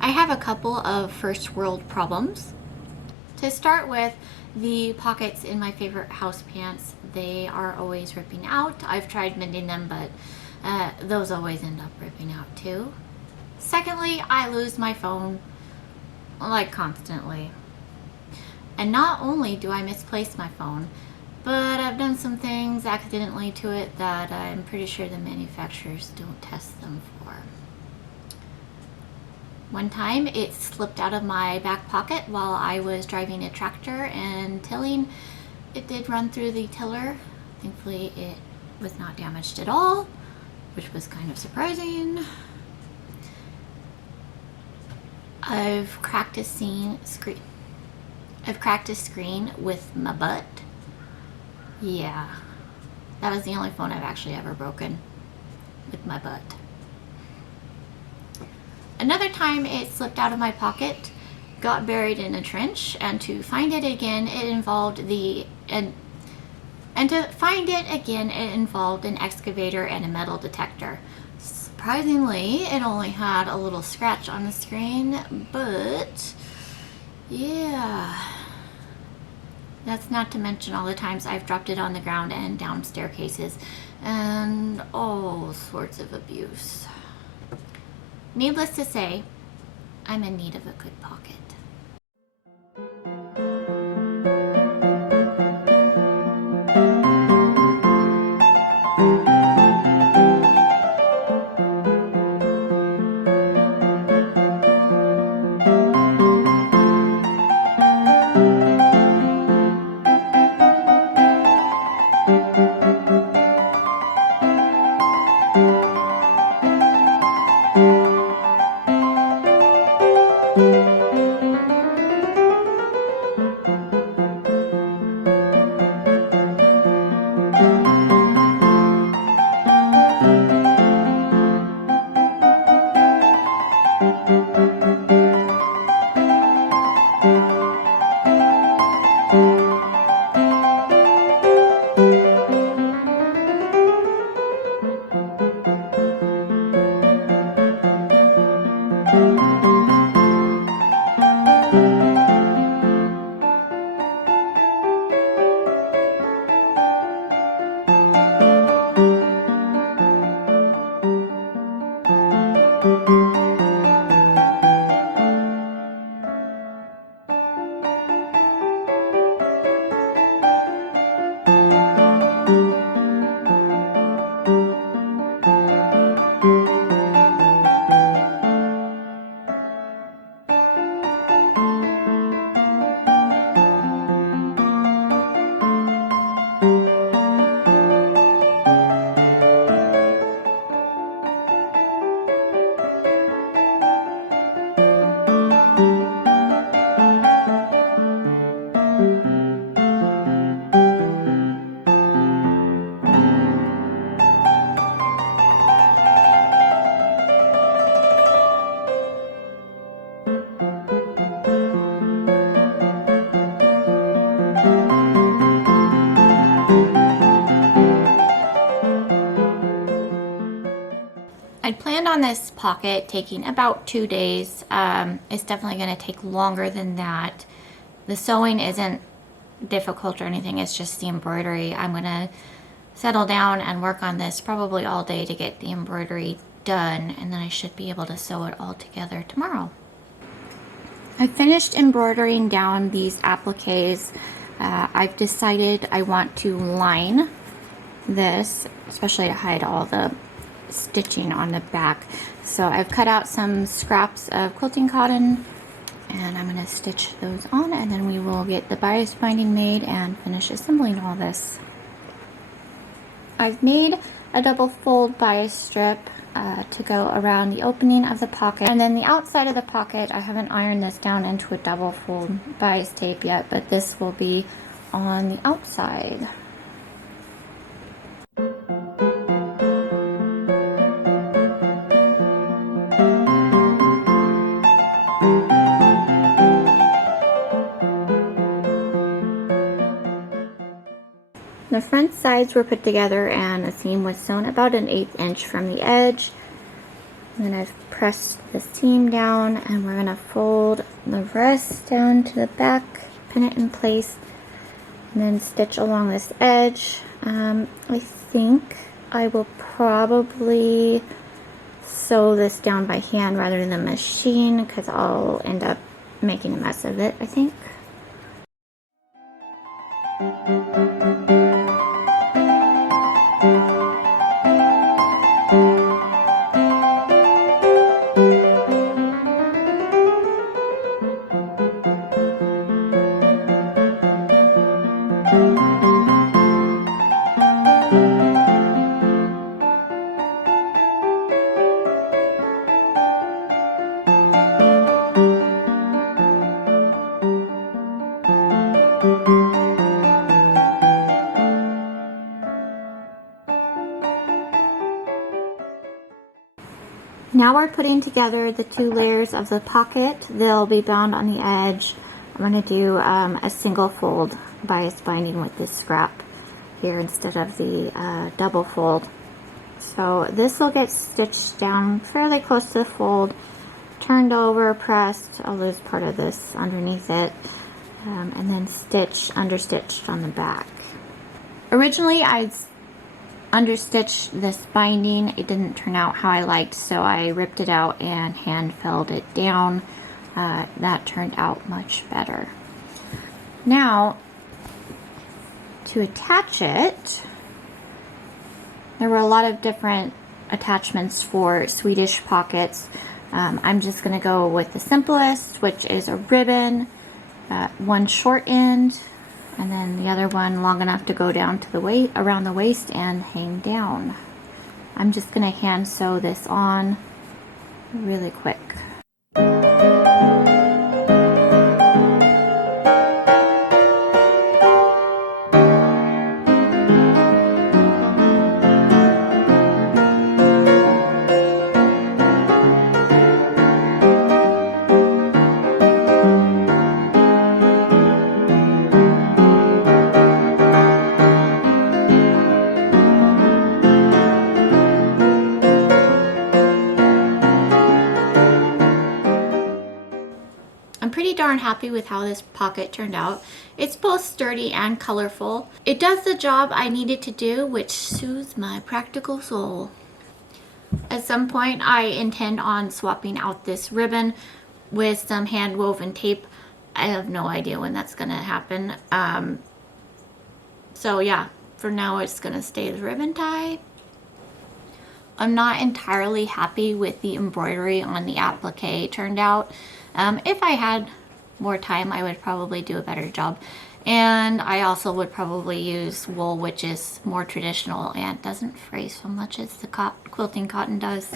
I have a couple of first world problems. To start with, the pockets in my favorite house pants, they are always ripping out. I've tried mending them, but those always end up ripping out too. Secondly, I lose my phone like constantly. And not only do I misplace my phone, but I've done some things accidentally to it that I'm pretty sure the manufacturers don't test them for. One time it slipped out of my back pocket while I was driving a tractor and tilling. It did run through the tiller. Thankfully it was not damaged at all, which was kind of surprising. I've cracked a screen with my butt. Yeah, that was the only phone I've actually ever broken, with my butt. Another time it slipped out of my pocket, got buried in a trench, and to find it again it involved an excavator and a metal detector. Surprisingly, it only had a little scratch on the screen, but yeah. That's not to mention all the times I've dropped it on the ground and down staircases and all sorts of abuse. Needless to say, I'm in need of a good pocket. I'd planned on this pocket taking about 2 days. It's definitely going to take longer than that. The sewing isn't difficult or anything, it's just the embroidery. I'm going to settle down and work on this probably all day to get the embroidery done, and then I should be able to sew it all together tomorrow. I finished embroidering down these appliques. I've decided I want to line this, especially to hide all the stitching on the back. So I've cut out some scraps of quilting cotton and I'm going to stitch those on, and then we will get the bias binding made and finish assembling all this. I've made a double fold bias strip to go around the opening of the pocket, and then the outside of the pocket I haven't ironed this down into a double fold bias tape yet, but this will be on the outside. The front sides were put together and a seam was sewn about 1/8 inch from the edge. And then I've pressed the seam down, and we're gonna fold the rest down to the back, pin it in place, and then stitch along this edge. I think I will probably sew this down by hand rather than the machine because I'll end up making a mess of it, I think. Now we're putting together the two layers of the pocket. They'll be bound on the edge. I'm going to do a single fold bias binding with this scrap here instead of the double fold. So this will get stitched down fairly close to the fold, turned over, pressed. I'll lose part of this underneath it, and then understitched on the back. Originally I understitched this binding. It didn't turn out how I liked, so I ripped it out and hand felled it down. That turned out much better. Now, to attach it, there were a lot of different attachments for Swedish pockets. I'm just going to go with the simplest, which is a ribbon, one short end, and then the other one long enough to go down to the waist, around the waist and hang down. I'm just going to hand sew this on really quick. I'm pretty darn happy with how this pocket turned out. It's both sturdy and colorful. It does the job I needed to do, which soothes my practical soul. At some point, I intend on swapping out this ribbon with some hand woven tape. I have no idea when that's gonna happen. So yeah, for now it's gonna stay the ribbon tie. I'm not entirely happy with the embroidery on the applique turned out. If I had more time, I would probably do a better job. And I also would probably use wool, which is more traditional and doesn't fray so much as the quilting cotton does.